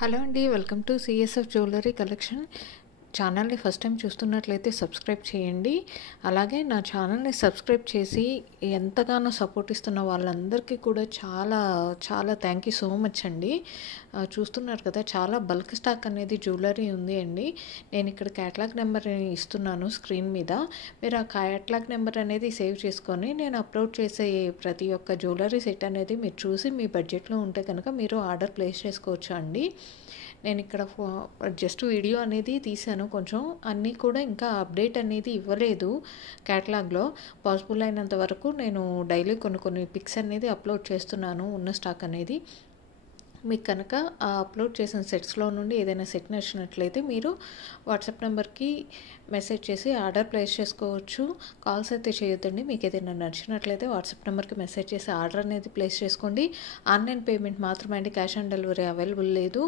Hello అండి, welcome to CSF jewellery collection. ఛానల్ని first time చూస్తున్నట్లయితే సబ్స్క్రైబ్ చేయండి. అలాగే నా ఛానల్ని సబ్స్క్రైబ్ చేసి ఎంతగానో సపోర్ట్ ఇస్తున్న వాళ్ళందరికీ కూడా చాలా చాలా థ్యాంక్ యూ సో మచ్ అండి. చూస్తున్నారు కదా, చాలా బల్క్ స్టాక్ అనేది జ్యువెలరీ ఉంది అండి. నేను ఇక్కడ క్యాటలాగ్ నెంబర్ ఇస్తున్నాను స్క్రీన్ మీద. మీరు ఆ క్యాటలాగ్ నెంబర్ అనేది సేవ్ చేసుకొని నేను అప్లోడ్ చేసే ప్రతి ఒక్క జ్యువెలరీ సెట్ అనేది మీరు చూసి మీ బడ్జెట్లో ఉంటే కనుక మీరు ఆర్డర్ ప్లేస్ చేసుకోవచ్చు అండి. నేను ఇక్కడ జస్ట్ వీడియో అనేది తీశాను. కొంచెం అన్నీ కూడా ఇంకా అప్డేట్ అనేది ఇవ్వలేదు క్యాటలాగ్లో. పాసిబుల్ అయినంత వరకు నేను డైలీ కొన్ని పిక్స్ అనేది అప్లోడ్ చేస్తున్నాను ఉన్న స్టాక్ అనేది. మీకు కనుక ఆ అప్లోడ్ చేసిన సెట్స్లో నుండి ఏదైనా సెట్ నచ్చినట్లయితే మీరు వాట్సాప్ నెంబర్కి మెసేజ్ చేసి ఆర్డర్ ప్లేస్ చేసుకోవచ్చు. కాల్స్ అయితే చేయొద్దండి. మీకు ఏదైనా నచ్చినట్లయితే వాట్సాప్ నెంబర్కి మెసేజ్ చేసి ఆర్డర్ అనేది ప్లేస్ చేసుకోండి. ఆన్లైన్ పేమెంట్ మాత్రమే అండి, క్యాష్ ఆన్ డెలివరీ అవైలబుల్ లేదు.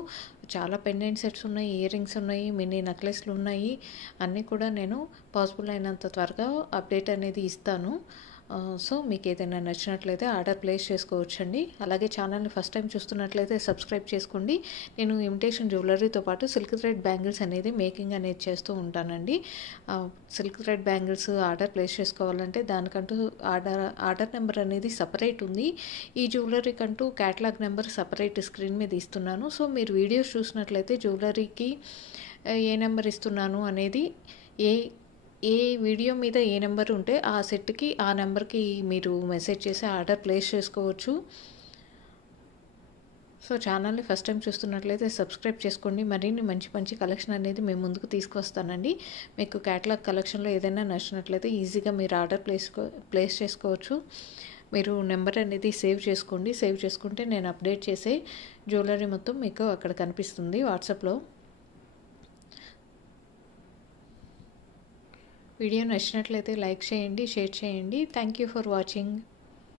చాలా పెండెంట్ సెట్స్ ఉన్నాయి, ఇయర్ రింగ్స్ ఉన్నాయి, మినీ నెక్లెస్లు ఉన్నాయి. అన్నీ కూడా నేను పాసిబుల్ అయినంత త్వరగా అప్డేట్ అనేది ఇస్తాను. సో మీకు ఏదైనా నచ్చినట్లయితే ఆర్డర్ ప్లేస్ చేసుకోవచ్చండి. అలాగే ఛానల్ని ఫస్ట్ టైం చూస్తున్నట్లయితే సబ్స్క్రైబ్ చేసుకోండి. నేను ఇమిటేషన్ జ్యువెలరీతో పాటు సిల్క్ థ్రెడ్ బ్యాంగిల్స్ అనేది మేకింగ్ అనేది చేస్తూ ఉంటానండి. Silk thread bangles order place చేసుకోవాలంటే దానికంటూ ఆర్డర్ నెంబర్ అనేది సపరేట్ ఉంది. ఈ జ్యువెలరీ కంటూ క్యాటలాగ్ నెంబర్ సపరేట్ స్క్రీన్ మీద ఇస్తున్నాను. సో మీరు వీడియోస్ చూసినట్లయితే జ్యువెలరీకి ఏ నెంబర్ ఇస్తున్నాను అనేది ఏ వీడియో మీద ఏ నెంబర్ ఉంటే ఆ సెట్కి ఆ నెంబర్కి మీరు మెసేజ్ చేసి ఆర్డర్ ప్లేస్ చేసుకోవచ్చు. సో ఛానల్ని ఫస్ట్ టైం చూస్తున్నట్లయితే సబ్స్క్రైబ్ చేసుకోండి. మరిన్ని మంచి కలెక్షన్ అనేది మేము ముందుకు తీసుకొస్తానండి. మీకు క్యాటలాగ్ కలెక్షన్లో ఏదైనా నచ్చినట్లయితే ఈజీగా మీరు ఆర్డర్ ప్లేస్ చేసుకోవచ్చు. మీరు నెంబర్ అనేది సేవ్ చేసుకోండి. సేవ్ చేసుకుంటే నేను అప్డేట్ చేసే జ్యువెలరీ మొత్తం మీకు అక్కడ కనిపిస్తుంది వాట్సాప్లో. వీడియో నచ్చినట్లయితే లైక్ చేయండి, షేర్ చేయండి. Thank you for watching.